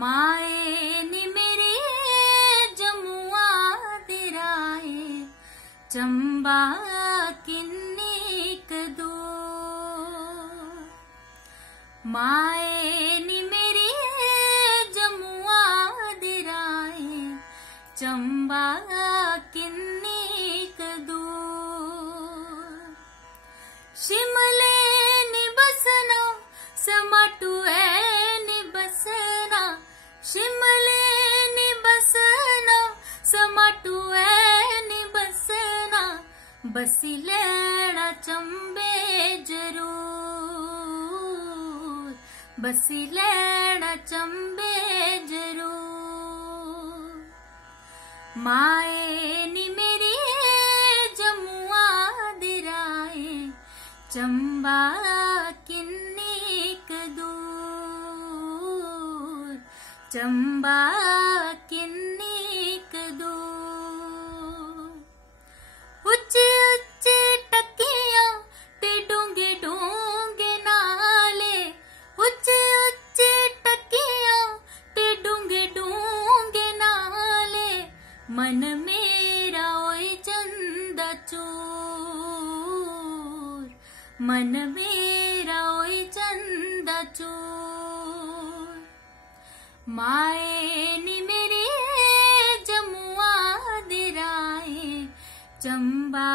माए नी मेरे जमुआ दिराए चंबा किन्नी कदू माए नी मेरे जमुआ दिराए चंबा किन्नी कदू शिमले नी बसना समाटुए नी बसना शिमले नी बसना समाटुए नी बसना बसी लेना चंबे जरूर बसी लेना चंबे जरूर माए नी मेरी जमुआ दिराए चंबा किन्नी दूर चंबा किन्नी दूर उच्चे उच्चे टकियां ते डूंगे डूंगे नाले उच्चे उच्चे टकियां ते डूंगे डूंगे नाले मन मेरा ओए चंदा चूर मन मेरा ओए चंदा चूर माए नी मेरे जमुआ दिराए चंबा